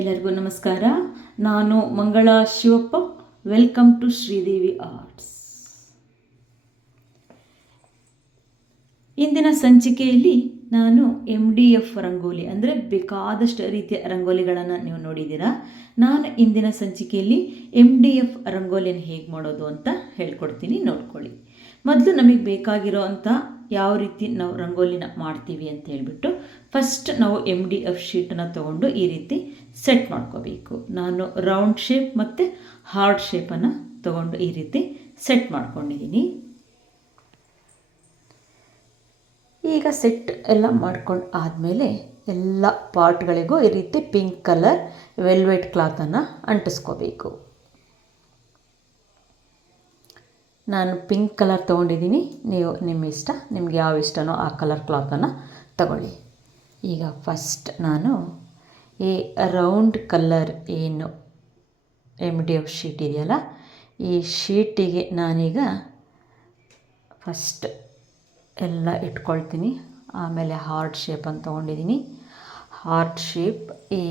ಎಲ್ಲರಿಗೂ ನಮಸ್ಕಾರ. ನಾನು Mangala Shivappa. Welcome to Sridevi arts. ಇಂದಿನ ಸಂಚಿಕೆಯಲ್ಲಿ ನಾನು MDF ರಂಗೋಲಿ ಅಂದರೆ ಬೇಕಾದಷ್ಟು ರೀತಿಯ ರಂಗೋಲಿಗಳನ್ನು ನೀವು ನೋಡಿದ್ದೀರಾ. ನಾನು ಇಂದಿನ ಸಂಚಿಕೆಯಲ್ಲಿ MDF ರಂಗೋಲಿಯನ್ನು ಹೇಗೆ ಮಾಡೋದು ಅಂತ ಹೇಳ್ಕೊಡ್ತೀನಿ, ನೋಡ್ಕೊಳ್ಳಿ. ಮೊದಲು ನಮಗೆ ಬೇಕಾಗಿರೋ ಅಂಥ ಯಾವ ರೀತಿ ನಾವು ರಂಗೋಲಿನ ಮಾಡ್ತೀವಿ ಅಂತ ಹೇಳಿಬಿಟ್ಟು ಫಸ್ಟ್ ನಾವು MDF ಶೀಟನ್ನು ತೊಗೊಂಡು ಈ ರೀತಿ ಸೆಟ್ ಮಾಡ್ಕೋಬೇಕು. ನಾನು ರೌಂಡ್ ಶೇಪ್ ಮತ್ತು ಹಾರ್ಡ್ ಶೇಪನ್ನು ತೊಗೊಂಡು ಈ ರೀತಿ ಸೆಟ್ ಮಾಡ್ಕೊಂಡಿದ್ದೀನಿ. ಈಗ ಸೆಟ್ ಎಲ್ಲ ಮಾಡ್ಕೊಂಡು ಆದಮೇಲೆ ಎಲ್ಲ ಪಾರ್ಟ್ಗಳಿಗೂ ಈ ರೀತಿ ಪಿಂಕ್ ಕಲರ್ ವೆಲ್ವೆಟ್ ಕ್ಲಾತನ್ನು ಅಂಟಿಸ್ಕೋಬೇಕು. ನಾನು ಪಿಂಕ್ ಕಲರ್ ತೊಗೊಂಡಿದ್ದೀನಿ. ನೀವು ನಿಮ್ಮ ಇಷ್ಟ, ನಿಮ್ಗೆ ಯಾವ ಇಷ್ಟನೋ ಆ ಕಲರ್ ಕ್ಲಾತನ್ನು ತಗೊಳ್ಳಿ. ಈಗ ಫಸ್ಟ್ ನಾನು ಈ ರೌಂಡ್ ಕಲರ್ ಏನು MDF ಶೀಟ್ ಇದೆಯಲ್ಲ, ಈ ಶೀಟಿಗೆ ನಾನೀಗ ಫಸ್ಟ್ ಎಲ್ಲ ಇಟ್ಕೊಳ್ತೀನಿ. ಆಮೇಲೆ ಹಾರ್ಡ್ ಶೇಪನ್ನು ತೊಗೊಂಡಿದ್ದೀನಿ. ಹಾರ್ಡ್ ಶೇಪ್, ಈ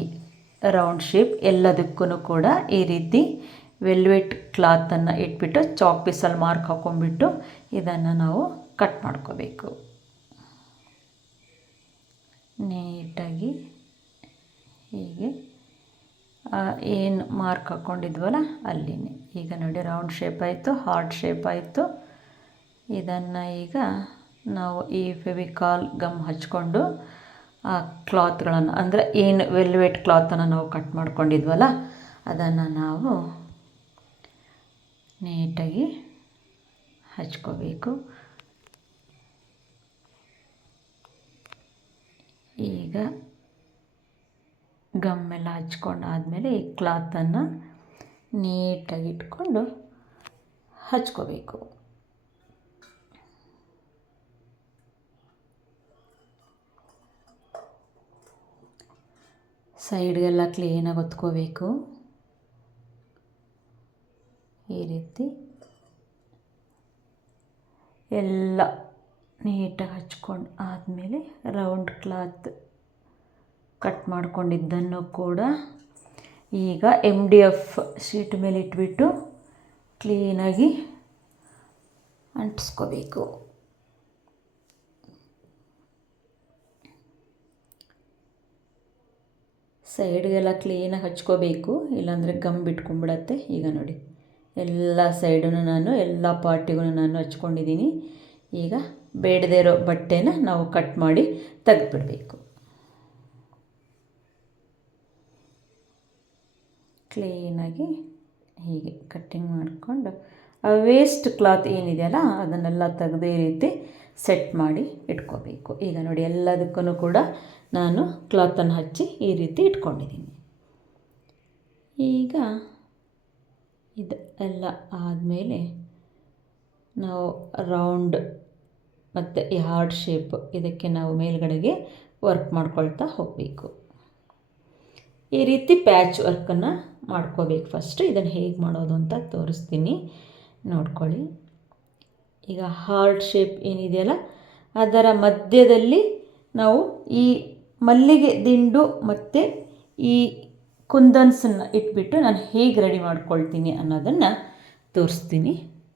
ರೌಂಡ್ ಶೇಪ್ ಎಲ್ಲದಕ್ಕೂ ಕೂಡ ಈ ರೀತಿ ವೆಲ್ವೆಟ್ ಕ್ಲಾತನ್ನು ಇಟ್ಬಿಟ್ಟು ಚಾಕ್ ಪೀಸಲ್ಲಿ ಮಾರ್ಕ್ ಹಾಕ್ಕೊಂಡ್ಬಿಟ್ಟು ಇದನ್ನು ನಾವು ಕಟ್ ಮಾಡ್ಕೋಬೇಕು ನೀಟಾಗಿ. ಹೀಗೆ ಏನು ಮಾರ್ಕ್ ಹಾಕ್ಕೊಂಡಿದ್ವಲ್ಲ ಅಲ್ಲಿನೇ. ಈಗ ನೋಡಿ, ರೌಂಡ್ ಶೇಪ್ ಆಯಿತು, ಹಾರ್ಡ್ ಶೇಪ್ ಆಯಿತು. ಇದನ್ನು ಈಗ ನಾವು ಈ ಫೆವಿಕಾಲ್ ಗಮ್ ಹಚ್ಕೊಂಡು ಆ ಕ್ಲಾತ್ಗಳನ್ನು, ಅಂದರೆ ಏನು ವೆಲ್ವೆಟ್ ಕ್ಲಾತನ್ನು ನಾವು ಕಟ್ ಮಾಡ್ಕೊಂಡಿದ್ವಲ್ಲ ಅದನ್ನು ನಾವು ನೀಟಾಗಿ ಹಚ್ಕೋಬೇಕು. ಈಗ ಗಮ್ಮೆಲ್ಲ ಹಚ್ಕೊಂಡಾದಮೇಲೆ ಈ ಕ್ಲಾತನ್ನು ನೀಟಾಗಿ ಇಟ್ಕೊಂಡು ಹಚ್ಕೋಬೇಕು. ಸೈಡ್ಗೆಲ್ಲ ಕ್ಲೀನಾಗಿ ಹೊತ್ಕೋಬೇಕು. ಈ ರೀತಿ ಎಲ್ಲ ನೀಟಾಗಿ ಹಚ್ಕೊಂಡು ಆದಮೇಲೆ ರೌಂಡ್ ಕ್ಲಾತ್ ಕಟ್ ಮಾಡ್ಕೊಂಡಿದ್ದನ್ನು ಕೂಡ ಈಗ MDF ಶೀಟ್ ಮೇಲೆ ಇಟ್ಬಿಟ್ಟು ಕ್ಲೀನಾಗಿ ಅಂಟಿಸ್ಕೋಬೇಕು. ಸೈಡ್ಗೆಲ್ಲ ಕ್ಲೀನಾಗಿ ಹಚ್ಕೋಬೇಕು, ಇಲ್ಲಾಂದರೆ ಗಮ್ ಬಿಟ್ಕೊಂಡ್ಬಿಡತ್ತೆ. ಈಗ ನೋಡಿ, ಎಲ್ಲ ಸೈಡೂ ನಾನು ಎಲ್ಲ ಪಾರ್ಟಿಗೂ ನಾನು ಹಚ್ಕೊಂಡಿದ್ದೀನಿ. ಈಗ ಬೇಡದೇ ಇರೋ ಬಟ್ಟೆನ ನಾವು ಕಟ್ ಮಾಡಿ ತೆಗೆದುಬಿಡಬೇಕು. ಕ್ಲೀನಾಗಿ ಹೀಗೆ ಕಟ್ಟಿಂಗ್ ಮಾಡಿಕೊಂಡು ಆ ವೇಸ್ಟ್ ಕ್ಲಾತ್ ಏನಿದೆಯಲ್ಲ ಅದನ್ನೆಲ್ಲ ತೆಗೆದು ಈ ರೀತಿ ಸೆಟ್ ಮಾಡಿ ಇಟ್ಕೋಬೇಕು. ಈಗ ನೋಡಿ, ಎಲ್ಲದಕ್ಕೂ ಕೂಡ ನಾನು ಕ್ಲಾತನ್ನು ಹಚ್ಚಿ ಈ ರೀತಿ ಇಟ್ಕೊಂಡಿದ್ದೀನಿ. ಈಗ ಇದು ಎಲ್ಲ ಆದಮೇಲೆ ನಾವು ರೌಂಡ್ ಮತ್ತು ಈ ಹಾರ್ಡ್ ಶೇಪ್ ಇದಕ್ಕೆ ನಾವು ಮೇಲ್ಗಡೆಗೆ ವರ್ಕ್ ಮಾಡ್ಕೊಳ್ತಾ ಹೋಗಬೇಕು. ಈ ರೀತಿ ಪ್ಯಾಚ್ ವರ್ಕನ್ನು ಮಾಡ್ಕೋಬೇಕು. ಫಸ್ಟ್ ಇದನ್ನು ಹೇಗೆ ಮಾಡೋದು ಅಂತ ತೋರಿಸ್ತೀನಿ, ನೋಡ್ಕೊಳ್ಳಿ. ಈಗ ಹಾರ್ಡ್ ಶೇಪ್ ಏನಿದೆಯಲ್ಲ ಅದರ ಮಧ್ಯದಲ್ಲಿ ನಾವು ಈ ಮಲ್ಲಿಗೆ ದಿಂಡು ಮತ್ತು ಈ ಕುಂದನ್ಸನ್ನು ಇಟ್ಬಿಟ್ಟು ನಾನು ಹೇಗೆ ರೆಡಿ ಮಾಡ್ಕೊಳ್ತೀನಿ ಅನ್ನೋದನ್ನು ತೋರಿಸ್ತೀನಿ,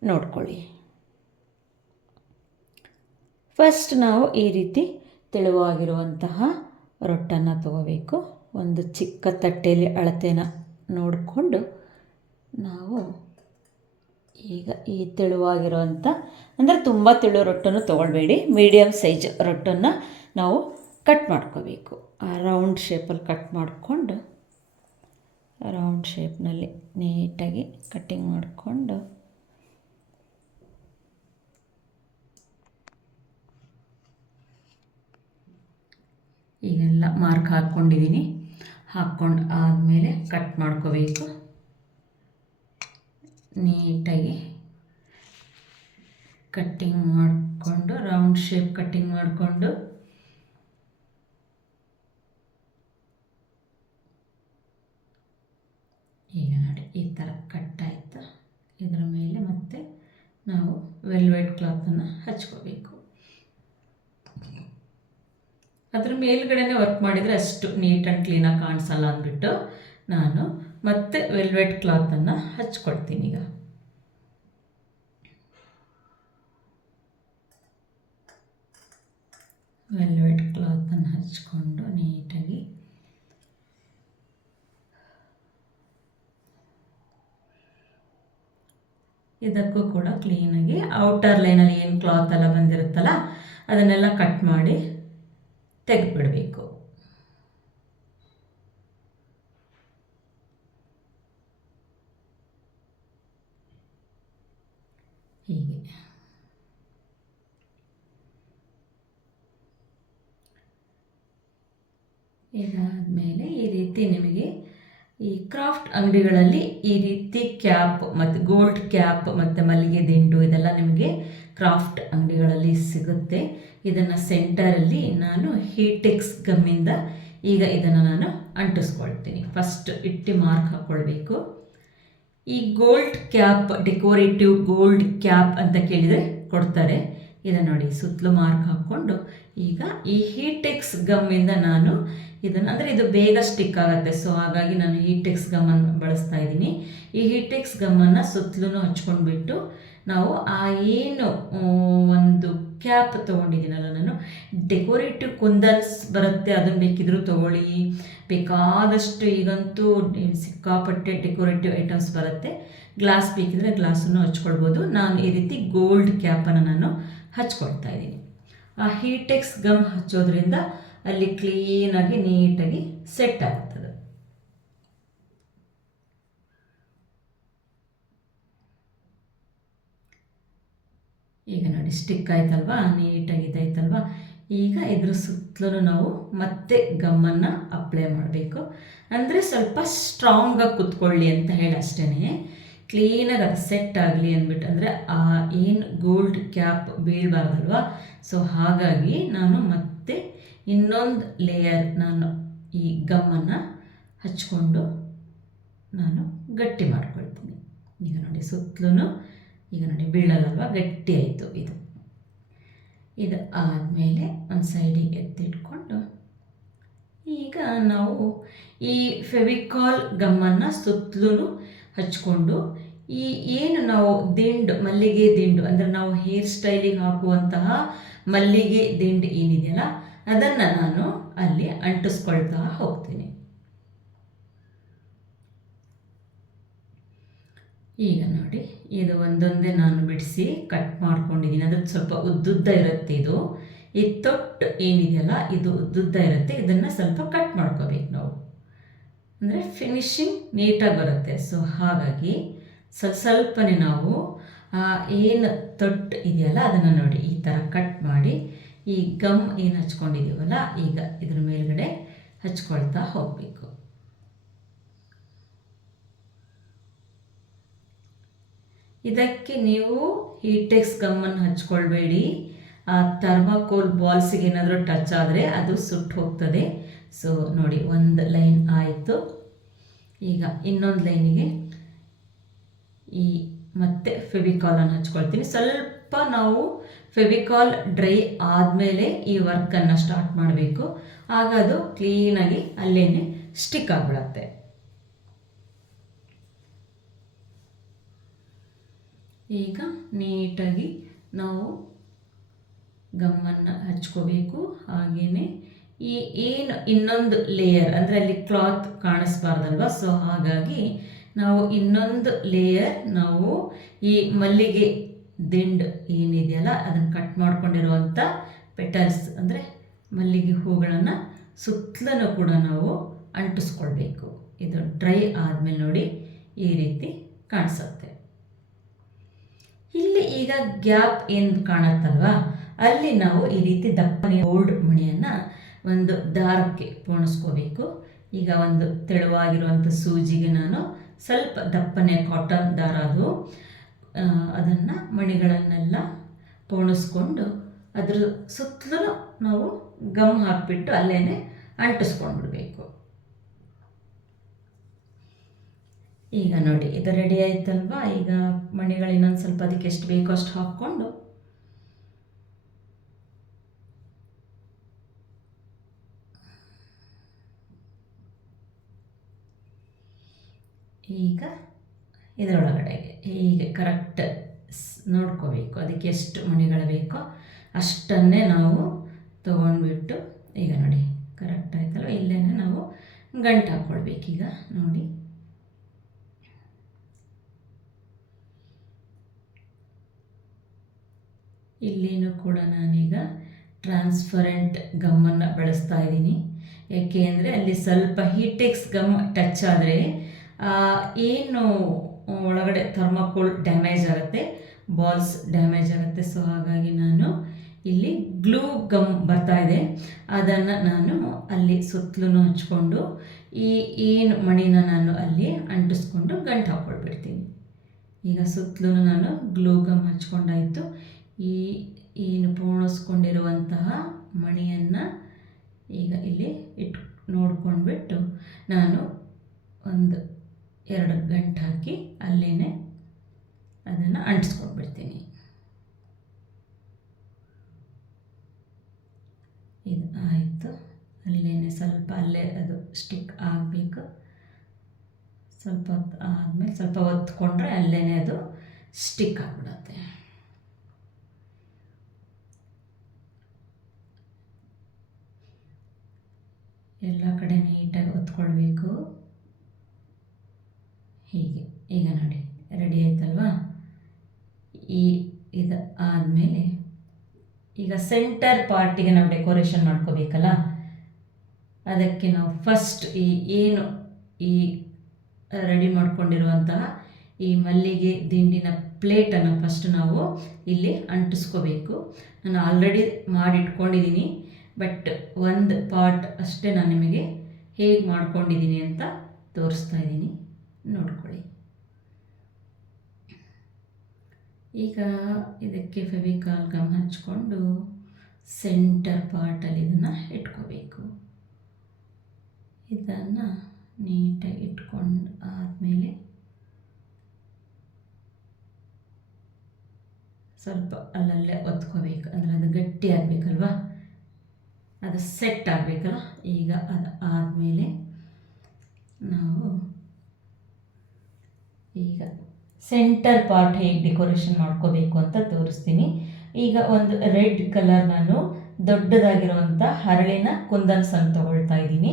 ನೋಡ್ಕೊಳ್ಳಿ. ಫಸ್ಟ್ ನಾವು ಈ ರೀತಿ ತೆಳುವಾಗಿರುವಂತಹ ರೊಟ್ಟನ್ನು ತಗೋಬೇಕು. ಒಂದು ಚಿಕ್ಕ ತಟ್ಟೆಯಲ್ಲಿ ಅಳತೆನ ನೋಡಿಕೊಂಡು ನಾವು ಈಗ ಈ ತೆಳುವಾಗಿರುವಂಥ, ಅಂದರೆ ತುಂಬ ತೆಳು ರೊಟ್ಟನ್ನು ತೊಗೊಳ್ಬೇಡಿ, ಮೀಡಿಯಮ್ ಸೈಜ್ ರೊಟ್ಟನ್ನು ನಾವು ಕಟ್ ಮಾಡ್ಕೋಬೇಕು. ಆ ರೌಂಡ್ ಶೇಪಲ್ಲಿ ಕಟ್ ಮಾಡಿಕೊಂಡು ರೌಂಡ್ ಶೇಪ್ನಲ್ಲಿ ನೀಟಾಗಿ ಕಟ್ಟಿಂಗ್ ಮಾಡಿಕೊಂಡು ಈಗೆಲ್ಲ ಮಾರ್ಕ್ ಹಾಕ್ಕೊಂಡಿದ್ದೀನಿ. ಹಾಕ್ಕೊಂಡು ಆದಮೇಲೆ ಕಟ್ ಮಾಡ್ಕೋಬೇಕು. ನೀಟಾಗಿ ಕಟ್ಟಿಂಗ್ ಮಾಡಿಕೊಂಡು ರೌಂಡ್ ಶೇಪ್ ಕಟ್ಟಿಂಗ್ ಮಾಡಿಕೊಂಡು ಈಗ ನೋಡಿ ಈ ಥರ ಕಟ್ಟಾಯಿತು. ಇದರ ಮೇಲೆ ಮತ್ತೆ ನಾವು ವೆಲ್ವೆಟ್ ಕ್ಲಾತನ್ನು ಹಚ್ಕೋಬೇಕು. ಅದ್ರ ಮೇಲ್ಗಡೆನೇ ವರ್ಕ್ ಮಾಡಿದರೆ ಅಷ್ಟು ನೀಟ್ ಆ್ಯಂಡ್ ಕ್ಲೀನಾಗಿ ಕಾಣಿಸಲ್ಲ ಅಂದ್ಬಿಟ್ಟು ನಾನು ಮತ್ತೆ ವೆಲ್ವೆಟ್ ಕ್ಲಾತನ್ನು ಹಚ್ಕೊಳ್ತೀನಿ. ಈಗ ವೆಲ್ವೆಟ್ ಕ್ಲಾತನ್ನು ಹಚ್ಕೊಂಡು ನೀಟಾಗಿ ಇದಕ್ಕೂ ಕೂಡ ಕ್ಲೀನಾಗಿ ಔಟರ್ ಲೈನಲ್ಲಿ ಏನು ಕ್ಲಾತ್ ಎಲ್ಲ ಬಂದಿರುತ್ತಲ್ಲ ಅದನ್ನೆಲ್ಲ ಕಟ್ ಮಾಡಿ ತೆಗೆದುಬಿಡಬೇಕು. ಹೀಗೆ ಇದಾದಮೇಲೆ ಈ ರೀತಿ ನಿಮಗೆ ಈ ಕ್ರಾಫ್ಟ್ ಅಂಗಡಿಗಳಲ್ಲಿ ಈ ರೀತಿ ಕ್ಯಾಪ್ ಮತ್ತು ಗೋಲ್ಡ್ ಕ್ಯಾಪ್ ಮತ್ತು ಮಲ್ಲಿಗೆ ದಿಂಡು ಇದೆಲ್ಲ ನಿಮಗೆ ಕ್ರಾಫ್ಟ್ ಅಂಗಡಿಗಳಲ್ಲಿ ಸಿಗುತ್ತೆ. ಇದನ್ನು ಸೆಂಟರಲ್ಲಿ ನಾನು ಹೀಟೆಕ್ಸ್ ಗಮ್ಮಿಂದ ಈಗ ಇದನ್ನು ನಾನು ಅಂಟಿಸ್ಕೊಳ್ತೀನಿ. ಫಸ್ಟ್ ಇಟ್ಟು ಮಾರ್ಕ್ ಹಾಕ್ಕೊಳ್ಬೇಕು. ಈ gold cap decorative gold cap ಅಂತ ಕೇಳಿದರೆ ಕೊಡ್ತಾರೆ. ಇದನ್ನು ನೋಡಿ ಸುತ್ತಲೂ ಮಾರ್ಕ್ ಹಾಕ್ಕೊಂಡು ಈಗ ಈ ಹೀಟೆಕ್ಸ್ ಗಮ್ಮಿಂದ ನಾನು ಇದನ್ನು ಅಂದರೆ ಇದು ಬೇಗ ಸ್ಟಿಕ್ ಆಗುತ್ತೆ, ಸೊ ಹಾಗಾಗಿ ನಾನು ಹೀಟೆಕ್ಸ್ ಗಮ್ಮನ್ನು ಬಳಸ್ತಾ ಇದ್ದೀನಿ. ಈ ಹೀಟೆಕ್ಸ್ ಗಮ್ಮನ್ನು ಸುತ್ತಲೂ ಹಚ್ಕೊಂಡ್ಬಿಟ್ಟು ನಾವು ಆ ಏನು ಒಂದು ಕ್ಯಾಪ್ ತೊಗೊಂಡಿದ್ದೀನಲ್ಲ ನಾನು, ಡೆಕೋರೇಟಿವ್ ಕುಂದನ್ಸ್ ಬರುತ್ತೆ, ಅದನ್ನು ಬೇಕಿದ್ರೂ ತೊಗೊಳ್ಳಿ. ಬೇಕಾದಷ್ಟು ಈಗಂತೂ ಸಿಕ್ಕಾಪಟ್ಟೆ ಡೆಕೋರೇಟಿವ್ ಐಟಮ್ಸ್ ಬರುತ್ತೆ. ಗ್ಲಾಸ್ ಬೇಕಿದ್ರೆ ಗ್ಲಾಸನ್ನು ಹಚ್ಕೊಳ್ಬೋದು. ನಾನು ಈ ರೀತಿ ಗೋಲ್ಡ್ ಕ್ಯಾಪನ್ನು ನಾನು ಹಚ್ಕೊಳ್ತಾ ಇದ್ದೀನಿ. ಆ ಹೀಟೆಕ್ಸ್ ಗಮ್ ಹಚ್ಚೋದ್ರಿಂದ ಅಲ್ಲಿ ಕ್ಲೀನಾಗಿ ನೀಟಾಗಿ ಸೆಟ್ ಆಗ್ತದೆ. ಈಗ ನೋಡಿ ಸ್ಟಿಕ್ ಆಯ್ತಲ್ವಾ, ನೀಟಾಗಿ ಇದಾಯ್ತಲ್ವಾ. ಈಗ ಇದ್ರ ಸುತ್ತಲೂ ನಾವು ಮತ್ತೆ ಗಮ್ಮನ್ನು ಅಪ್ಲೈ ಮಾಡಬೇಕು. ಅಂದರೆ ಸ್ವಲ್ಪ ಸ್ಟ್ರಾಂಗಾಗಿ ಕುತ್ಕೊಳ್ಳಿ ಅಂತ ಹೇಳಿ ಅಷ್ಟೇ, ಕ್ಲೀನಾಗಿ ಅದು ಸೆಟ್ ಆಗಲಿ ಅಂದ್ಬಿಟ್ಟು. ಅಂದರೆ ಆ ಏನು ಗೋಲ್ಡ್ ಕ್ಯಾಪ್ ಬೀಳಬಾರ್ದಲ್ವ, ಸೊ ಹಾಗಾಗಿ ನಾನು ಮತ್ತೆ ಇನ್ನೊಂದು ಲೇಯರ್ ನಾನು ಈ ಗಮ್ಮನ್ನು ಹಚ್ಕೊಂಡು ನಾನು ಗಟ್ಟಿ ಮಾಡ್ಕೊಳ್ತೀನಿ. ಈಗ ನೋಡಿ ಸುತ್ತಲೂ ಈಗ ನೋಡಿ ಬೀಳಲ್ಲಲ್ವ, ಗಟ್ಟಿ ಆಯಿತು. ಇದು ಆದಮೇಲೆ ಒಂದು ಸೈಡಿಗೆ ಎತ್ತಿಟ್ಕೊಂಡು ಈಗ ನಾವು ಈ ಫೆವಿಕಾಲ್ ಗಮ್ಮನ್ನು ಸುತ್ತಲೂ ಹಚ್ಕೊಂಡು ಈ ಏನು ನಾವು ದಿಂಡು ಮಲ್ಲಿಗೆ ದಿಂಡು ಅಂದರೆ ನಾವು ಹೇರ್ ಸ್ಟೈಲಿಗೆ ಹಾಕುವಂತಹ ಮಲ್ಲಿಗೆ ದಿಂಡು ಏನಿದೆಯಲ್ಲ ಅದನ್ನು ನಾನು ಅಲ್ಲಿ ಅಂಟಿಸ್ಕೊಳ್ತಾ ಹೋಗ್ತೀನಿ. ಈಗ ನೋಡಿ ಇದು ಒಂದೊಂದೇ ನಾನು ಬಿಡಿಸಿ ಕಟ್ ಮಾಡ್ಕೊಂಡಿದ್ದೀನಿ. ಅದ್ರದ್ದು ಸ್ವಲ್ಪ ಉದ್ದುದ್ದ ಇರುತ್ತೆ. ಈ ತೊಟ್ಟು ಏನಿದೆಯಲ್ಲ ಇದು ಉದ್ದುದ್ದ ಇರುತ್ತೆ. ಇದನ್ನು ಸ್ವಲ್ಪ ಕಟ್ ಮಾಡ್ಕೋಬೇಕು ನಾವು, ಅಂದರೆ ಫಿನಿಶಿಂಗ್ ನೀಟಾಗಿ ಬರುತ್ತೆ. ಸೊ ಹಾಗಾಗಿ ಸ್ವಲ್ಪನೇ ನಾವು ಏನು ತೊಟ್ಟು ಇದೆಯಲ್ಲ ಅದನ್ನು ನೋಡಿ ಈ ಥರ ಕಟ್ ಮಾಡಿ ಈ ಗಮ್ ಏನು ಹಚ್ಕೊಂಡಿದ್ದೀವಲ್ಲ ಈಗ ಇದ್ರ ಮೇಲ್ಗಡೆ ಹಚ್ಕೊಳ್ತಾ ಹೋಗಬೇಕು. ಇದಕ್ಕೆ ನೀವು ಹೀಟೆಕ್ಸ್ ಗಮ್ಮನ್ನು ಹಚ್ಕೊಳ್ಬೇಡಿ. ಆ ಥರ್ಮಾಕೋಲ್ ಬಾಲ್ಸಿಗೆ ಏನಾದರೂ ಟಚ್ ಆದರೆ ಅದು ಸುಟ್ಟು ಹೋಗ್ತದೆ. ಸೊ ನೋಡಿ ಒಂದು ಲೈನ್ ಆಯಿತು. ಈಗ ಇನ್ನೊಂದು ಲೈನಿಗೆ ಈ ಮತ್ತೆ ಫೆವಿಕಾಲನ್ನು ಹಚ್ಕೊಳ್ತೀನಿ. ಸ್ವಲ್ಪ ನಾವು ಫೆವಿಕಾಲ್ ಡ್ರೈ ಆದಮೇಲೆ ಈ ವರ್ಕನ್ನು ಸ್ಟಾರ್ಟ್ ಮಾಡಬೇಕು. ಆಗ ಅದು ಕ್ಲೀನಾಗಿ ಅಲ್ಲೇ ಸ್ಟಿಕ್ ಆಗಿಬಿಡತ್ತೆ. ಈಗ ನೀಟಾಗಿ ನಾವು ಗಮ್ಮನ್ನು ಹಚ್ಕೋಬೇಕು. ಹಾಗೆಯೇ ಈ ಏನು ಇನ್ನೊಂದು ಲೇಯರ್ ಅಂದರೆ ಅಲ್ಲಿ ಕ್ಲಾತ್ ಕಾಣಿಸ್ಬಾರ್ದಲ್ವ, ಸೊ ಹಾಗಾಗಿ ನಾವು ಇನ್ನೊಂದು ಲೇಯರ್ ನಾವು ಈ ಮಲ್ಲಿಗೆ ದಿಂಡು ಏನಿದೆಯಲ್ಲ ಅದನ್ನು ಕಟ್ ಮಾಡ್ಕೊಂಡಿರುವಂಥ ಪೆಟಲ್ಸ್ ಅಂದರೆ ಮಲ್ಲಿಗೆ ಹೂಗಳನ್ನು ಸುತ್ತಲೂ ಕೂಡ ನಾವು ಅಂಟಿಸ್ಕೊಳ್ಬೇಕು. ಇದು ಡ್ರೈ ಆದಮೇಲೆ ನೋಡಿ ಈ ರೀತಿ ಕಾಣಿಸುತ್ತೆ. ಇಲ್ಲಿ ಈಗ ಗ್ಯಾಪ್ ಏನು ಕಾಣುತ್ತಲ್ವ ಅಲ್ಲಿ ನಾವು ಈ ರೀತಿ ದಪ್ಪನೆ ಗೋಲ್ಡ್ ಮಣಿಯನ್ನು ಒಂದು ದಾರಕ್ಕೆ ಪೋಣಿಸ್ಕೋಬೇಕು. ಈಗ ಒಂದು ತೆಳುವಾಗಿರುವಂಥ ಸೂಜಿಗೆ ನಾನು ಸ್ವಲ್ಪ ದಪ್ಪನೆ ಕಾಟನ್ ದಾರ ಅದನ್ನು ಮಣಿಗಳನ್ನೆಲ್ಲ ಪೋಣಿಸ್ಕೊಂಡು ಅದ್ರ ಸುತ್ತಲೂ ನಾವು ಗಮ್ ಹಾಕಿಬಿಟ್ಟು ಅಲ್ಲೇ ಅಂಟಿಸ್ಕೊಂಡ್ಬಿಡ್ಬೇಕು. ಈಗ ನೋಡಿ ಇದು ರೆಡಿ ಆಯ್ತಲ್ವಾ. ಈಗ ಮಣಿಗಳು ಇನ್ನೊಂದು ಸ್ವಲ್ಪ ಅದಕ್ಕೆ ಎಷ್ಟು ಬೇಕೋ ಅಷ್ಟು ಹಾಕ್ಕೊಂಡು ಈಗ ಇದರೊಳಗಡೆಗೆ ಹೀಗೆ ಕರೆಕ್ಟ್ ನೋಡ್ಕೋಬೇಕು, ಅದಕ್ಕೆ ಎಷ್ಟು ಮಣಿಗಳು ಬೇಕೋ ಅಷ್ಟನ್ನೇ ನಾವು ತೊಗೊಂಡ್ಬಿಟ್ಟು, ಈಗ ನೋಡಿ ಕರೆಕ್ಟ್ ಆಯ್ತಲ್ವ, ಇಲ್ಲೇ ನಾವು ಗಂಟು ಹಾಕ್ಕೊಳ್ಬೇಕೀಗ ನೋಡಿ. ಇಲ್ಲಿನೂ ಕೂಡ ನಾನೀಗ ಟ್ರಾನ್ಸ್ಪರೆಂಟ್ ಗಮ್ಮನ್ನು ಬಳಸ್ತಾ ಇದ್ದೀನಿ. ಯಾಕೆ ಅಂದರೆ ಅಲ್ಲಿ ಸ್ವಲ್ಪ ಹೀಟೆಕ್ಸ್ ಗಮ್ ಟಚ್ ಆದರೆ ಏನು ಒಳಗಡೆ ಥರ್ಮಾಕೋಲ್ ಡ್ಯಾಮೇಜ್ ಆಗುತ್ತೆ, ಬಾಲ್ಸ್ ಡ್ಯಾಮೇಜ್ ಆಗುತ್ತೆ. ಸೊ ಹಾಗಾಗಿ ನಾನು ಇಲ್ಲಿ ಗ್ಲೂ ಗಮ್ ಬರ್ತಾ ಇದೆ, ಅದನ್ನು ನಾನು ಅಲ್ಲಿ ಸುತ್ತಲೂ ಹಚ್ಕೊಂಡು ಈ ಏನು ಮಣಿನ ನಾನು ಅಲ್ಲಿ ಅಂಟಿಸ್ಕೊಂಡು ಗಂಟು ಹಾಕ್ಕೊಳ್ಬಿಡ್ತೀನಿ. ಈಗ ಸುತ್ತಲೂ ನಾನು ಗ್ಲೂ ಗಮ್ ಹಚ್ಕೊಂಡಾಯಿತು. ಈ ಏನು ಪೋಣಿಸ್ಕೊಂಡಿರುವಂತಹ ಮಣಿಯನ್ನು ಈಗ ಇಲ್ಲಿ ನೋಡ್ಕೊಂಡ್ಬಿಟ್ಟು ನಾನು 1-2 ಗಂಟು ಹಾಕಿ ಅಲ್ಲೇ ಅದನ್ನು ಅಂಟಿಸ್ಕೊಂಡ್ಬಿಡ್ತೀನಿ. ಇದು ಆಯಿತು. ಅಲ್ಲೇ ಸ್ವಲ್ಪ ಅಲ್ಲೇ ಅದು ಸ್ಟಿಕ್ ಆಗಬೇಕು. ಸ್ವಲ್ಪ ಹೊತ್ತು ಆದಮೇಲೆ ಸ್ವಲ್ಪ ಒತ್ಕೊಂಡ್ರೆ ಅಲ್ಲೇ ಅದು ಸ್ಟಿಕ್ ಆಗಿಬಿಡುತ್ತೆ. ಎಲ್ಲ ಕಡೆ ನೀಟಾಗಿ ಒತ್ಕೊಳ್ಬೇಕು ಹೀಗೆ. ಈಗ ನೋಡಿ ರೆಡಿ ಆಯ್ತಲ್ವಾ. ಇದು ಆದಮೇಲೆ ಈಗ ಸೆಂಟರ್ ಪಾರ್ಟಿಗೆ ನಾವು ಡೆಕೋರೇಷನ್ ಮಾಡ್ಕೋಬೇಕಲ್ಲ, ಅದಕ್ಕೆ ನಾವು ಫಸ್ಟ್ ಏನು ರೆಡಿ ಮಾಡ್ಕೊಂಡಿರುವಂತಹ ಈ ಮಲ್ಲಿಗೆ ದಿಂಡಿನ ಪ್ಲೇಟನ್ನು ಫಸ್ಟ್ ನಾವು ಇಲ್ಲಿ ಅಂಟಿಸ್ಕೋಬೇಕು. ನಾನು ಆಲ್ರೆಡಿ ಮಾಡಿಟ್ಕೊಂಡಿದ್ದೀನಿ, ಬಟ್ ಒಂದು ಪಾರ್ಟ್ ಅಷ್ಟೇ ನಾನು ನಿಮಗೆ ಹೇಗೆ ಮಾಡ್ಕೊಂಡಿದ್ದೀನಿ ಅಂತ ತೋರಿಸ್ತಾ ಇದ್ದೀನಿ, ನೋಡ್ಕೊಳ್ಳಿ. ಈಗ ಇದಕ್ಕೆ ಫೆವಿಕಾಲ್ ಗಮ್ ಹಚ್ಕೊಂಡು ಸೆಂಟರ್ ಪಾರ್ಟಲ್ಲಿ ಇದನ್ನು ಇಟ್ಕೋಬೇಕು. ಇದನ್ನು ನೀಟಾಗಿ ಇಟ್ಕೊಂಡು ಆದಮೇಲೆ ಸ್ವಲ್ಪ ಅಲ್ಲಲ್ಲೇ ಒತ್ಕೋಬೇಕು, ಅಂದರೆ ಅದು ಗಟ್ಟಿ ಆಗಬೇಕಲ್ವ, ಅದು ಸೆಟ್ ಆಗಬೇಕಲ್ಲ. ಈಗ ಅದು ಆದಮೇಲೆ ನಾವು ಈಗ ಸೆಂಟರ್ ಪಾರ್ಟ್ ಹೇಗೆ ಡೆಕೋರೇಷನ್ ಮಾಡ್ಕೋಬೇಕು ಅಂತ ತೋರಿಸ್ತೀನಿ. ಈಗ ಒಂದು ರೆಡ್ ಕಲರ್ ನಾನು ದೊಡ್ಡದಾಗಿರುವಂಥ ಹರಳಿನ ಕುಂದನ್ಸನ್ನು ತಗೊಳ್ತಾ ಇದ್ದೀನಿ.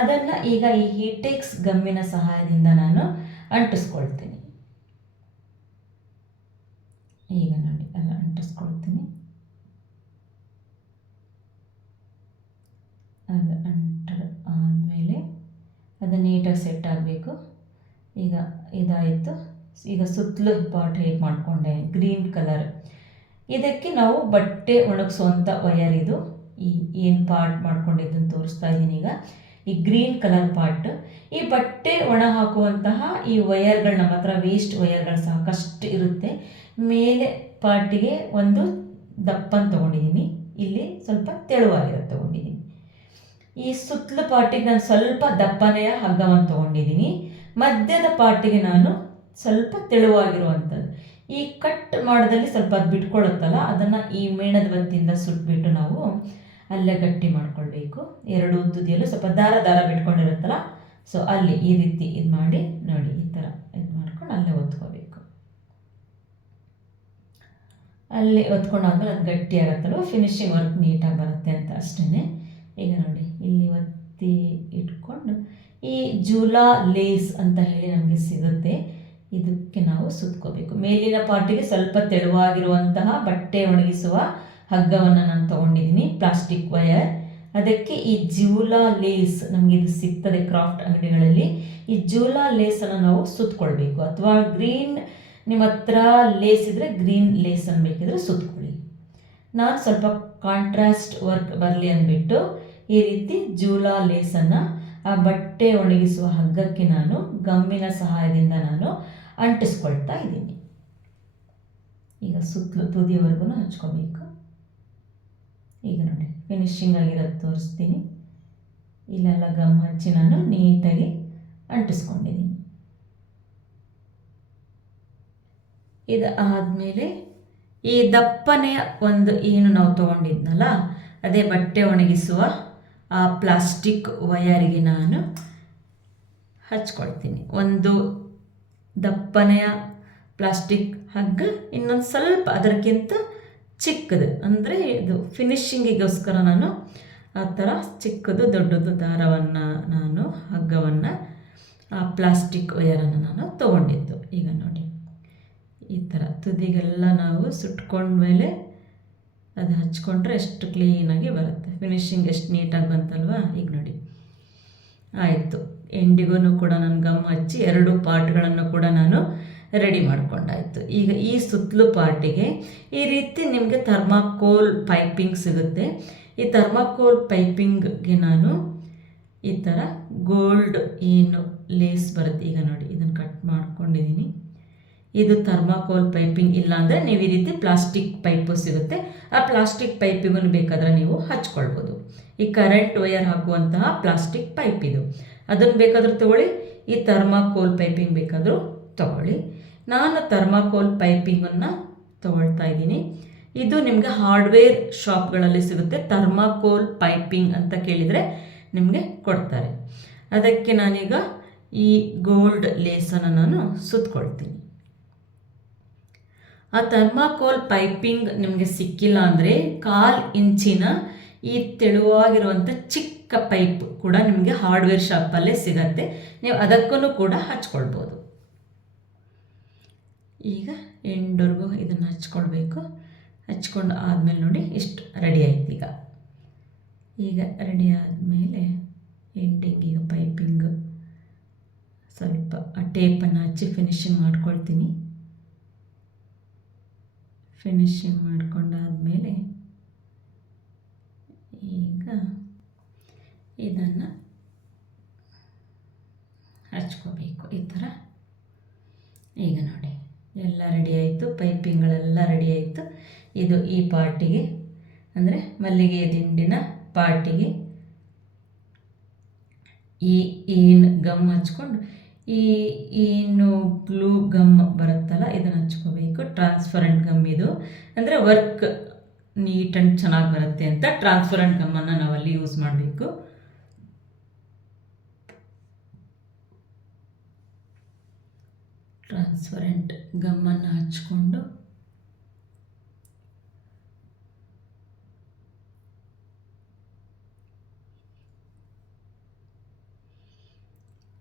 ಅದನ್ನು ಈಗ ಈ ಹೀಟೆಕ್ಸ್ ಗಮ್ಮಿನ ಸಹಾಯದಿಂದ ನಾನು ಅಂಟಿಸ್ಕೊಳ್ತೀನಿ. ಈಗ ನೋಡಿ ಅಲ್ಲ ಅಂಟಿಸ್ಕೊಳ್ತೀನಿ. ಅದು ಆದಮೇಲೆ ಅದು ನೀಟಾಗಿ ಸೆಟ್ ಆಗಬೇಕು. ಈಗ ಇದಾಯಿತು. ಈಗ ಸುತ್ತಲೂ ಪಾಟ್ ಹೇಗೆ ಮಾಡಿಕೊಂಡೆ ಗ್ರೀನ್ ಕಲರ್, ಇದಕ್ಕೆ ನಾವು ಬಟ್ಟೆ ಒಣಗಿಸುವಂಥ ವಯರ್, ಇದು ಏನು ಪಾರ್ಟ್ ಮಾಡ್ಕೊಂಡಿದ್ದನ್ನು ತೋರಿಸ್ತಾ ಇದ್ದೀನಿ. ಈಗ ಈ ಗ್ರೀನ್ ಕಲರ್ ಪಾರ್ಟ್, ಈ ಬಟ್ಟೆ ಒಣ ಹಾಕುವಂತಹ ಈ ವಯರ್ಗಳು ನಮ್ಮ ಹತ್ರ ವೇಸ್ಟ್ ವಯರ್ಗಳು ಸಾಕಷ್ಟು ಇರುತ್ತೆ. ಮೇಲೆ ಪಾರ್ಟಿಗೆ ಒಂದು ದಪ್ಪನ ತೊಗೊಂಡಿದ್ದೀನಿ, ಇಲ್ಲಿ ಸ್ವಲ್ಪ ತೆಳುವಾಗಿರೋದು ತೊಗೊಂಡಿದ್ದೀನಿ. ಈ ಸುತ್ತಲ ಪಾರ್ಟಿಗೆ ನಾನು ಸ್ವಲ್ಪ ದಪ್ಪನೆಯ ಹಗ್ಗವನ್ನು ತೊಗೊಂಡಿದ್ದೀನಿ. ಮಧ್ಯದ ಪಾರ್ಟಿಗೆ ನಾನು ಸ್ವಲ್ಪ ತೆಳುವಾಗಿರುವಂಥದ್ದು. ಈ ಕಟ್ ಮಾಡೋದಲ್ಲಿ ಸ್ವಲ್ಪ ಅದು ಬಿಟ್ಕೊಳ್ಳುತ್ತಲ್ಲ, ಅದನ್ನು ಈ ಮೇಣದ ಬತ್ತಿಯಿಂದ ಸುಟ್ಬಿಟ್ಟು ನಾವು ಅಲ್ಲೇ ಗಟ್ಟಿ ಮಾಡ್ಕೊಳ್ಬೇಕು. ಎರಡು ತುದಿಯಲ್ಲೂ ಸ್ವಲ್ಪ ದಾರ ಬಿಟ್ಕೊಂಡಿರುತ್ತಲ್ಲ, ಸೊ ಅಲ್ಲಿ ಈ ರೀತಿ ಇದು ಮಾಡಿ ನೋಡಿ, ಈ ಥರ ಇದು ಮಾಡ್ಕೊಂಡು ಅಲ್ಲೇ ಒತ್ಕೋಬೇಕು. ಅಲ್ಲಿ ಒತ್ಕೊಂಡಾದ್ಮೇಲೆ ಅದು ಗಟ್ಟಿ ಆಗುತ್ತಲ್ವ, ಫಿನಿಶಿಂಗ್ ವರ್ಕ್ ನೀಟಾಗಿ ಬರುತ್ತೆ ಅಂತ ಅಷ್ಟೇ. ಈಗ ನೋಡಿ ಇಲ್ಲಿ ಒತ್ತಿ ಇಟ್ಕೊಂಡು ಈ ಜೂಲಾ ಲೇಸ್ ಅಂತ ಹೇಳಿ ನಮಗೆ ಸಿಗುತ್ತೆ, ಇದಕ್ಕೆ ನಾವು ಸುತ್ಕೋಬೇಕು. ಮೇಲಿನ ಪಾರ್ಟಿಗೆ ಸ್ವಲ್ಪ ತೆಳುವಾಗಿರುವಂತಹ ಬಟ್ಟೆ ಒಣಗಿಸುವ ಹಗ್ಗವನ್ನು ನಾನು ತೊಗೊಂಡಿದ್ದೀನಿ, ಪ್ಲಾಸ್ಟಿಕ್ ವಯರ್. ಅದಕ್ಕೆ ಈ ಜೂಲಾ ಲೇಸ್ ನಮಗೆ ಇದು ಸಿಗ್ತದೆ ಕ್ರಾಫ್ಟ್ ಅಂಗಡಿಗಳಲ್ಲಿ. ಈ ಜೂಲಾ ಲೇಸನ್ನು ನಾವು ಸುತ್ಕೊಳ್ಬೇಕು, ಅಥವಾ ಗ್ರೀನ್ ನಿಮ್ಮ ಹತ್ರ ಲೇಸ್ ಇದ್ದರೆ ಗ್ರೀನ್ ಲೇಸನ್ನು ಬೇಕಿದ್ರೆ ಸುತ್ಕೊಳ್ಳಿ. ನಾನು ಸ್ವಲ್ಪ ಕಾಂಟ್ರಾಸ್ಟ್ ವರ್ಕ್ ಬರಲಿ ಅಂದ್ಬಿಟ್ಟು ಈ ರೀತಿ ಜೂಲಾ ಲೇಸನ್ನು ಆ ಬಟ್ಟೆ ಒಣಗಿಸುವ ಹಗ್ಗಕ್ಕೆ ನಾನು ಗಮ್ಮಿನ ಸಹಾಯದಿಂದ ನಾನು ಅಂಟಿಸ್ಕೊಳ್ತಾ ಇದ್ದೀನಿ. ಈಗ ಸುತ್ತಲೂ ತುದಿಯವರೆಗೂ ಹಚ್ಕೋಬೇಕು. ಈಗ ನೋಡಿ ಫಿನಿಶಿಂಗ್ ಆಗಿರೋದು ತೋರಿಸ್ತೀನಿ. ಇಲ್ಲೆಲ್ಲ ಗಮ್ ಹಚ್ಚಿ ನಾನು ನೀಟಾಗಿ ಅಂಟಿಸ್ಕೊಂಡಿದ್ದೀನಿ. ಇದು ಆದಮೇಲೆ ಈ ದಪ್ಪನೆಯ ಒಂದು ಏನು ನಾವು ತೊಗೊಂಡಿದ್ನಲ್ಲ, ಅದೇ ಬಟ್ಟೆ ಒಣಗಿಸುವ ಆ ಪ್ಲಾಸ್ಟಿಕ್ ವಯರಿಗೆ ನಾನು ಹಚ್ಕೊಳ್ತೀನಿ. ಒಂದು ದಪ್ಪನೆಯ ಪ್ಲಾಸ್ಟಿಕ್ ಹಗ್ಗ, ಇನ್ನೊಂದು ಸ್ವಲ್ಪ ಅದಕ್ಕಿಂತ ಚಿಕ್ಕದು, ಅಂದರೆ ಇದು ಫಿನಿಶಿಂಗಿಗೋಸ್ಕರ ನಾನು ಆ ಥರ ಚಿಕ್ಕದು ದೊಡ್ಡದು ದಾರವನ್ನು ನಾನು ಹಗ್ಗವನ್ನು ಆ ಪ್ಲಾಸ್ಟಿಕ್ ವಯರನ್ನು ನಾನು ತೊಗೊಂಡಿದ್ದು. ಈಗ ನೋಡಿ ಈ ಥರ ತುದಿಗೆಲ್ಲ ನಾವು ಸುಟ್ಕೊಂಡ್ಮೇಲೆ ಅದು ಹಚ್ಕೊಂಡ್ರೆ ಎಷ್ಟು ಕ್ಲೀನಾಗಿ ಬರುತ್ತೆ. ಫಿನಿಶಿಂಗ್ ಎಷ್ಟು ನೀಟಾಗಿ ಬಂತಲ್ವಾ. ಈಗ ನೋಡಿ ಆಯಿತು. ಎಂಡಿಗೂ ಕೂಡ ನಾನು ಗಮ್ ಹಚ್ಚಿ 2 ಪಾರ್ಟ್ಗಳನ್ನು ಕೂಡ ನಾನು ರೆಡಿ ಮಾಡ್ಕೊಂಡಾಯಿತು. ಈಗ ಈ ಸುತ್ತಲೂ ಪಾರ್ಟಿಗೆ ಈ ರೀತಿ ನಿಮಗೆ ಥರ್ಮಾಕೋಲ್ ಪೈಪಿಂಗ್ ಸಿಗುತ್ತೆ. ಈ ಥರ್ಮಾಕೋಲ್ ಪೈಪಿಂಗ್ಗೆ ನಾನು ಈ ಥರ ಗೋಲ್ಡ್ ಏನು ಲೇಸ್ ಬರುತ್ತೆ. ಈಗ ನೋಡಿ ಇದನ್ನು ಕಟ್ ಮಾಡ್ಕೊಂಡಿದ್ದೀನಿ. ಇದು ಥರ್ಮಾಕೋಲ್ ಪೈಪಿಂಗ್, ಇಲ್ಲ ಅಂದರೆ ನೀವು ಈ ರೀತಿ ಪ್ಲಾಸ್ಟಿಕ್ ಪೈಪು ಸಿಗುತ್ತೆ, ಆ ಪ್ಲಾಸ್ಟಿಕ್ ಪೈಪಿಗೂ ಬೇಕಾದರೆ ನೀವು ಹಚ್ಕೊಳ್ಬೋದು. ಈ ಕರೆಂಟ್ ವಯರ್ ಹಾಕುವಂತಹ ಪ್ಲಾಸ್ಟಿಕ್ ಪೈಪ್ ಇದು, ಅದನ್ನು ಬೇಕಾದರೂ ತೊಗೊಳ್ಳಿ. ಈ ಥರ್ಮಾಕೋಲ್ ಪೈಪಿಂಗ್ ಬೇಕಾದರೂ ತೊಗೊಳ್ಳಿ. ನಾನು ಥರ್ಮಾಕೋಲ್ ಪೈಪಿಂಗನ್ನು ತೊಗೊಳ್ತಾ ಇದ್ದೀನಿ. ಇದು ನಿಮಗೆ ಹಾರ್ಡ್ವೇರ್ ಶಾಪ್ಗಳಲ್ಲಿ ಸಿಗುತ್ತೆ. ಥರ್ಮಾಕೋಲ್ ಪೈಪಿಂಗ್ ಅಂತ ಕೇಳಿದರೆ ನಿಮಗೆ ಕೊಡ್ತಾರೆ. ಅದಕ್ಕೆ ನಾನೀಗ ಈ ಗೋಲ್ಡ್ ಲೇಸನ್ನು ನಾನು ಸುತ್ಕೊಳ್ತೀನಿ. ಆ ಥರ್ಮಾಕೋಲ್ ಪೈಪಿಂಗ್ ನಿಮಗೆ ಸಿಕ್ಕಿಲ್ಲ ಅಂದರೆ 1/4 ಇಂಚಿನ ಈ ತೆಳುವಾಗಿರುವಂಥ ಚಿಕ್ಕ ಪೈಪ್ ಕೂಡ ನಿಮಗೆ ಹಾರ್ಡ್ವೇರ್ ಶಾಪಲ್ಲೇ ಸಿಗತ್ತೆ. ನೀವು ಅದಕ್ಕೂ ಕೂಡ ಹಚ್ಕೊಳ್ಬೋದು. ಈಗ ಎಂಡ್ವರೆಗೂ ಇದನ್ನು ಹಚ್ಕೊಳ್ಬೇಕು. ಹಚ್ಕೊಂಡು ಆದಮೇಲೆ ನೋಡಿ ಇಷ್ಟು ರೆಡಿ ಆಯ್ತು. ಈಗ ರೆಡಿ ಆದಮೇಲೆ ಎಂಡಿಂಗ್ ಈಗ ಪೈಪಿಂಗ್ ಸ್ವಲ್ಪ ಆ ಟೇಪನ್ನು ಹಚ್ಚಿ ಫಿನಿಶಿಂಗ್ ಮಾಡ್ಕೊಳ್ತೀನಿ. ಫಿನಿಶಿಂಗ್ ಮಾಡ್ಕೊಂಡಾದಮೇಲೆ ಈಗ ಇದನ್ನು ಹಚ್ಕೋಬೇಕು ಈ ಥರ. ಈಗ ನೋಡಿ ಎಲ್ಲ ರೆಡಿ ಆಯಿತು, ಪೈಪಿಂಗ್ಗಳೆಲ್ಲ ರೆಡಿ ಆಯಿತು. ಇದು ಈ ಪಾರ್ಟಿಗೆ, ಅಂದರೆ ಮಲ್ಲಿಗೆ ದಿಂಡಿನ ಪಾರ್ಟಿಗೆ ಈ ಏನು ಗಮ್ ಹಚ್ಕೊಂಡು ಏನು ಗ್ಲೂ ಗಮ್ ಬರುತ್ತಲ್ಲ ಇದನ್ನು ಹಚ್ಕೋಬೇಕು. ಟ್ರಾನ್ಸ್ಪರೆಂಟ್ ಗಮ್ ಇದು, ಅಂದರೆ ವರ್ಕ್ ನೀಟ್ ಆ್ಯಂಡ್ ಚೆನ್ನಾಗಿ ಬರುತ್ತೆ ಅಂತ ಟ್ರಾನ್ಸ್ಪರೆಂಟ್ ಗಮ್ಮನ್ನು ನಾವಲ್ಲಿ ಯೂಸ್ ಮಾಡಬೇಕು. ಟ್ರಾನ್ಸ್ಪರೆಂಟ್ ಗಮ್ಮನ್ನು ಹಚ್ಕೊಂಡು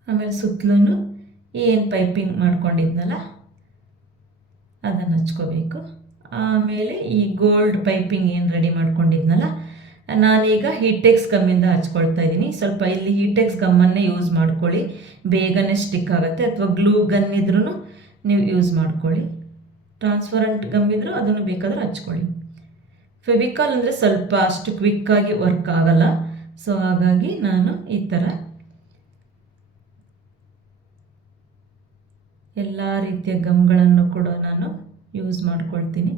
ಆಮೇಲೆ ಸುತ್ತಲೂ ಏನು ಪೈಪಿಂಗ್ ಮಾಡ್ಕೊಂಡಿದ್ನಲ್ಲ ಅದನ್ನು ಹಚ್ಕೋಬೇಕು. ಆಮೇಲೆ ಈ ಗೋಲ್ಡ್ ಪೈಪಿಂಗ್ ಏನು ರೆಡಿ ಮಾಡ್ಕೊಂಡಿದ್ನಲ್ಲ ನಾನೀಗ ಹೀಟೆಕ್ಸ್ ಗಮ್ಮಿಂದ ಹಚ್ಕೊಳ್ತಾ ಇದ್ದೀನಿ. ಸ್ವಲ್ಪ ಇಲ್ಲಿ ಹೀಟೆಕ್ಸ್ ಗಮ್ಮನ್ನೇ ಯೂಸ್ ಮಾಡ್ಕೊಳ್ಳಿ, ಬೇಗನೆ ಸ್ಟಿಕ್ ಆಗುತ್ತೆ. ಅಥವಾ ಗ್ಲೂ ಗನ್ ಇದ್ರೂ ನೀವು ಯೂಸ್ ಮಾಡ್ಕೊಳ್ಳಿ. ಟ್ರಾನ್ಸ್ಪರೆಂಟ್ ಗಮ್ ಇದ್ರೂ ಅದನ್ನು ಬೇಕಾದರೂ ಹಚ್ಕೊಳ್ಳಿ. ಫೆವಿಕಾಲ್ ಅಂದರೆ ಸ್ವಲ್ಪ ಅಷ್ಟು ಕ್ವಿಕ್ಕಾಗಿ ವರ್ಕ್ ಆಗಲ್ಲ. ಸೊ ಹಾಗಾಗಿ ನಾನು ಈ ಥರ ಎಲ್ಲ ರೀತಿಯ ಗಮ್ಗಳನ್ನು ಕೂಡ ನಾನು ಯೂಸ್ ಮಾಡ್ಕೊಳ್ತೀನಿ.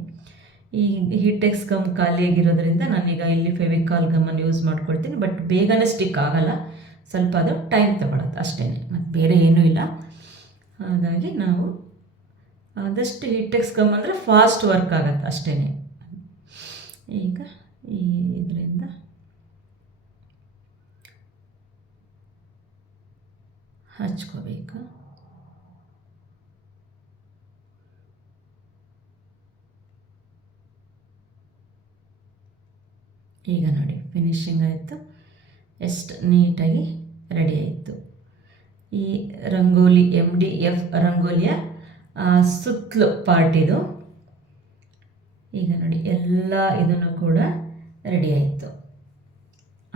ಈ ಹೀಟೆಕ್ಸ್ ಗಮ್ ಖಾಲಿಯಾಗಿರೋದ್ರಿಂದ ನಾನೀಗ ಇಲ್ಲಿ ಫೆವಿಕಾಲ್ ಗಮ್ಮನ್ನು ಯೂಸ್ ಮಾಡ್ಕೊಳ್ತೀನಿ. ಬಟ್ ಬೇಗನೆ ಸ್ಟಿಕ್ ಆಗಲ್ಲ, ಸ್ವಲ್ಪ ಅದು ಟೈಮ್ ತಗೊಳುತ್ತೆ ಅಷ್ಟೇ, ಮತ್ತು ಬೇರೆ ಏನೂ ಇಲ್ಲ. ಹಾಗಾಗಿ ನಾವು ಆದಷ್ಟು ಹೀಟೆಕ್ಸ್ ಗಮ್ ಅಂದರೆ ಫಾಸ್ಟ್ ವರ್ಕ್ ಆಗುತ್ತೆ ಅಷ್ಟೇ. ಈಗ ಈ ಇದರಿಂದ ಹಚ್ಕೋಬೇಕು. ಈಗ ನೋಡಿ ಫಿನಿಶಿಂಗ್ ಆಯಿತು, ಎಷ್ಟು ನೀಟಾಗಿ ರೆಡಿ ಆಯಿತು. ಈ ರಂಗೋಲಿ MDF ರಂಗೋಲಿಯ ಸುತ್ತಲೂ ಪಾರ್ಟಿದು. ಈಗ ನೋಡಿ ಎಲ್ಲ ಇದನ್ನು ಕೂಡ ರೆಡಿ ಆಯಿತು.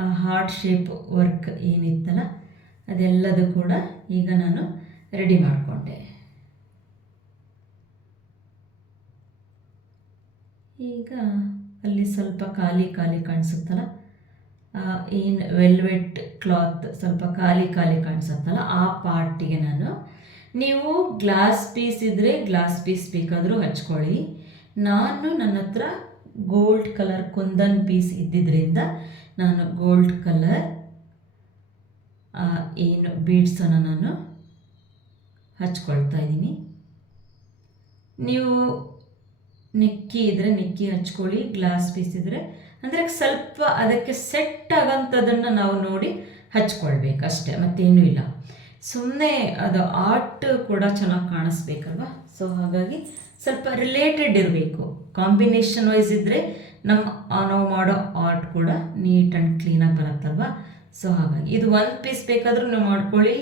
ಆ ಹಾರ್ಟ್ ಶೇಪ್ ವರ್ಕ್ ಏನಿತ್ತಲ್ಲ ಅದೆಲ್ಲದು ಕೂಡ ಈಗ ನಾನು ರೆಡಿ ಮಾಡಿಕೊಂಡೆ. ಈಗ ಅಲ್ಲಿ ಸ್ವಲ್ಪ ಖಾಲಿ ಕಾಣಿಸುತ್ತಲ್ಲ, ಏನು ವೆಲ್ವೆಟ್ ಕ್ಲಾತ್ ಸ್ವಲ್ಪ ಖಾಲಿ ಕಾಣಿಸುತ್ತಲ್ಲ ಆ ಪಾರ್ಟಿಗೆ ನೀವು ಗ್ಲಾಸ್ ಪೀಸ್ ಇದ್ದರೆ ಗ್ಲಾಸ್ ಪೀಸ್ ಬೇಕಾದರೂ ಹಚ್ಕೊಳ್ಳಿ. ನಾನು ನನ್ನ ಹತ್ರ ಗೋಲ್ಡ್ ಕಲರ್ ಕುಂದನ್ ಪೀಸ್ ಇದ್ದಿದ್ದರಿಂದ ನಾನು ಗೋಲ್ಡ್ ಕಲರ್ ಏನು ಬೀಡ್ಸನ್ನು ನಾನು ಹಚ್ಕೊಳ್ತಾ ಇದ್ದೀನಿ. ನೀವು ನೆಕ್ಕಿ ಇದ್ದರೆ ನೆಕ್ಕಿ ಹಚ್ಕೊಳ್ಳಿ, ಗ್ಲಾಸ್ ಪೀಸ್ ಇದ್ದರೆ ಅಂದರೆ ಸ್ವಲ್ಪ ಅದಕ್ಕೆ ಸೆಟ್ ಆಗೋಂಥದ್ದನ್ನು ನಾವು ನೋಡಿ ಹಚ್ಕೊಳ್ಬೇಕು ಅಷ್ಟೇ, ಮತ್ತೇನೂ ಇಲ್ಲ. ಸುಮ್ಮನೆ ಅದು ಆರ್ಟ್ ಕೂಡ ಚೆನ್ನಾಗಿ ಕಾಣಿಸ್ಬೇಕಲ್ವ. ಸೊ ಹಾಗಾಗಿ ಸ್ವಲ್ಪ ರಿಲೇಟೆಡ್ ಇರಬೇಕು, ಕಾಂಬಿನೇಷನ್ ವೈಸ್ ಇದ್ದರೆ ನಾವು ಮಾಡೋ ಆರ್ಟ್ ಕೂಡ ನೀಟ್ ಆ್ಯಂಡ್ ಕ್ಲೀನಾಗಿ ಬರುತ್ತಲ್ವ. ಸೊ ಹಾಗಾಗಿ ಇದು 1 ಪೀಸ್ ಬೇಕಾದರೂ ನೀವು ಮಾಡ್ಕೊಳ್ಳಿ,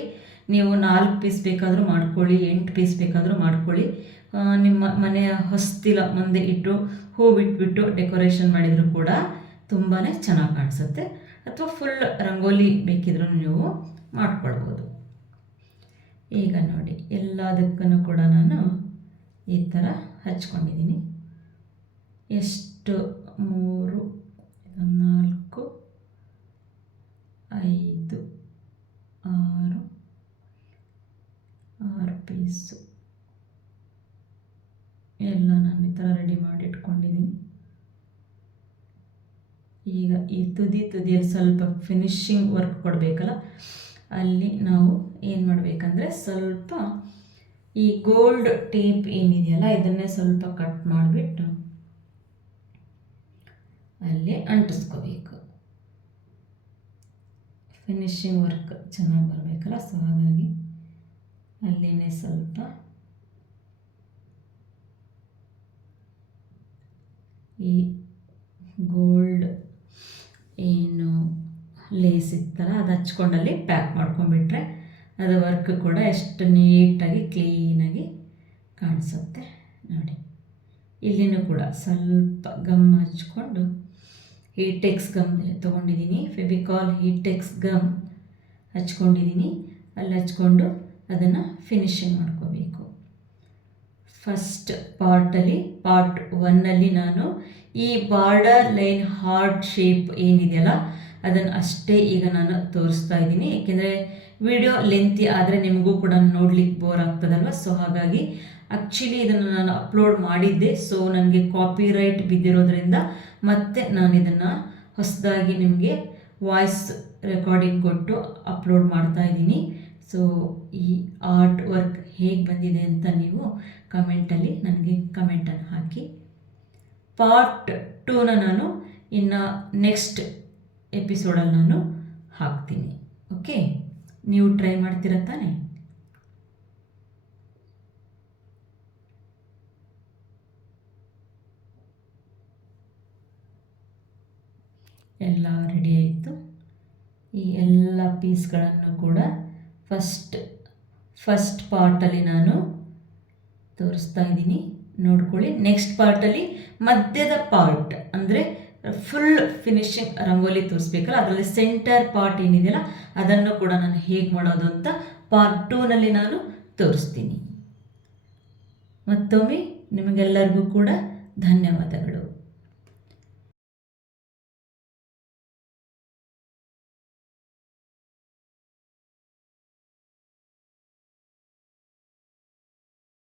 ನೀವು 4 ಪೀಸ್ ಬೇಕಾದರೂ ಮಾಡ್ಕೊಳ್ಳಿ, 8 ಪೀಸ್ ಬೇಕಾದರೂ ಮಾಡ್ಕೊಳ್ಳಿ. ನಿಮ್ಮ ಮನೆಯ ಹೊಸ್ತಿಲ ಮುಂದೆ ಇಟ್ಟು ಹೂ ಬಿಟ್ಬಿಟ್ಟು ಡೆಕೋರೇಷನ್ ಮಾಡಿದರೂ ಕೂಡ ತುಂಬಾ ಚೆನ್ನಾಗಿ ಕಾಣಿಸುತ್ತೆ. ಅಥವಾ ಫುಲ್ ರಂಗೋಲಿ ಬೇಕಿದ್ರೂ ನೀವು ಮಾಡ್ಕೊಳ್ಬೋದು. ಈಗ ನೋಡಿ ಎಲ್ಲದಕ್ಕೂ ಕೂಡ ನಾನು ಈ ಥರ ಹಚ್ಕೊಂಡಿದ್ದೀನಿ. ಎಷ್ಟು 3 4 5 6 ಪೀಸು ಎಲ್ಲ ನಾನು ಈ ಥರ ರೆಡಿ ಮಾಡಿ ಇಟ್ಕೊಂಡಿದ್ದೀನಿ. ಈಗ ಈ ತುದಿಯಲ್ಲಿ ಸ್ವಲ್ಪ ಫಿನಿಶಿಂಗ್ ವರ್ಕ್ ಕೊಡಬೇಕಲ್ಲ, ಅಲ್ಲಿ ನಾವು ಏನು ಮಾಡಬೇಕಂದ್ರೆ ಸ್ವಲ್ಪ ಈ ಗೋಲ್ಡ್ ಟೇಪ್ ಏನಿದೆಯಲ್ಲ ಇದನ್ನೇ ಸ್ವಲ್ಪ ಕಟ್ ಮಾಡಿಬಿಟ್ಟು ಅಲ್ಲಿ ಅಂಟಿಸ್ಕೋಬೇಕು. ಫಿನಿಶಿಂಗ್ ವರ್ಕ್ ಚೆನ್ನಾಗಿ ಬರಬೇಕಲ್ಲ, ಸೊ ಹಾಗಾಗಿ ಅಲ್ಲಿನೇ ಸ್ವಲ್ಪ ಈ ಗೋಲ್ಡ್ ಏನು ಲೇಸ್ ಇತ್ತಲ್ಲ ಅದು ಹಚ್ಕೊಂಡಲ್ಲಿ ಪ್ಯಾಕ್ ಮಾಡ್ಕೊಂಡ್ಬಿಟ್ರೆ ಅದು ವರ್ಕ್ ಕೂಡ ಎಷ್ಟು ನೀಟಾಗಿ ಕ್ಲೀನಾಗಿ ಕಾಣಿಸುತ್ತೆ. ನೋಡಿ ಇಲ್ಲಿನೂ ಕೂಡ ಸ್ವಲ್ಪ ಗಮ್ ಹಚ್ಕೊಂಡು ಹೀಟೆಕ್ಸ್ ಗಮ್ ತೊಗೊಂಡಿದ್ದೀನಿ, ಫೆವಿಕಾಲ್ ಹೀಟೆಕ್ಸ್ ಗಮ್ ಹಚ್ಕೊಂಡಿದ್ದೀನಿ. ಅಲ್ಲಿ ಹಚ್ಕೊಂಡು ಅದನ್ನು ಫಿನಿಶಿಂಗ್ ಮಾಡ್ಕೋಬೇಕು. ಫಸ್ಟ್ ಪಾರ್ಟ್ 1 ನಾನು ಈ ಬಾರ್ಡರ್ ಲೈನ್ ಹಾರ್ಟ್ ಶೇಪ್ ಏನಿದೆಯಲ್ಲ ಅದನ್ನು ಅಷ್ಟೇ ಈಗ ನಾನು ತೋರಿಸ್ತಾ ಇದ್ದೀನಿ. ಏಕೆಂದರೆ ವಿಡಿಯೋ ಲೆಂತಿ ಆದರೆ ನಿಮಗೂ ಕೂಡ ನೋಡ್ಲಿಕ್ಕೆ ಬೋರ್ ಆಗ್ತದಲ್ವ. ಸೊ ಹಾಗಾಗಿ ಆ್ಯಕ್ಚುಲಿ ಇದನ್ನು ನಾನು ಅಪ್ಲೋಡ್ ಮಾಡಿದ್ದೆ, ಸೊ ನನಗೆ ಕಾಪಿರೈಟ್ ಬಿದ್ದಿರೋದ್ರಿಂದ ಮತ್ತೆ ನಾನು ಇದನ್ನು ಹೊಸದಾಗಿ ನಿಮಗೆ ವಾಯ್ಸ್ ರೆಕಾರ್ಡಿಂಗ್ ಕೊಟ್ಟು ಅಪ್ಲೋಡ್ ಮಾಡ್ತಾ ಇದ್ದೀನಿ. ಸೊ ಈ ಆರ್ಟ್ ವರ್ಕ್ ಹೇಗೆ ಬಂದಿದೆ ಅಂತ ನೀವು ಕಮೆಂಟಲ್ಲಿ ನನಗೆ ಕಮೆಂಟನ್ನು ಹಾಕಿ. ಪಾರ್ಟ್ 2ನ ನಾನು ಇನ್ನು ನೆಕ್ಸ್ಟ್ ಎಪಿಸೋಡಲ್ಲಿ ನಾನು ಹಾಕ್ತೀನಿ. ಓಕೆ, ನೀವು ಟ್ರೈ ಮಾಡ್ತೀರ ತಾನೆ? ಎಲ್ಲ ರೆಡಿ ಆಯಿತು. ಈ ಎಲ್ಲ ಪೀಸ್ಗಳನ್ನು ಕೂಡ ಫಸ್ಟ್ ಪಾರ್ಟಲ್ಲಿ ನಾನು ತೋರಿಸ್ತಾ ಇದ್ದೀನಿ, ನೋಡ್ಕೊಳ್ಳಿ. ನೆಕ್ಸ್ಟ್ ಪಾರ್ಟಲ್ಲಿ ಮಧ್ಯದ ಪಾರ್ಟ್ ಅಂದರೆ ಫುಲ್ ಫಿನಿಶಿಂಗ್ ರಂಗೋಲಿ ತೋರಿಸ್ಬೇಕಲ್ಲ, ಅದರಲ್ಲಿ ಸೆಂಟರ್ ಪಾರ್ಟ್ ಏನಿದೆಯಲ್ಲ ಅದನ್ನು ಕೂಡ ನಾನು ಹೇಗೆ ಮಾಡೋದು ಅಂತ ಪಾರ್ಟ್ 2ನಲ್ಲಿ ನಾನು ತೋರಿಸ್ತೀನಿ. ಮತ್ತೊಮ್ಮೆ ನಿಮಗೆಲ್ಲರಿಗೂ ಕೂಡ ಧನ್ಯವಾದಗಳು.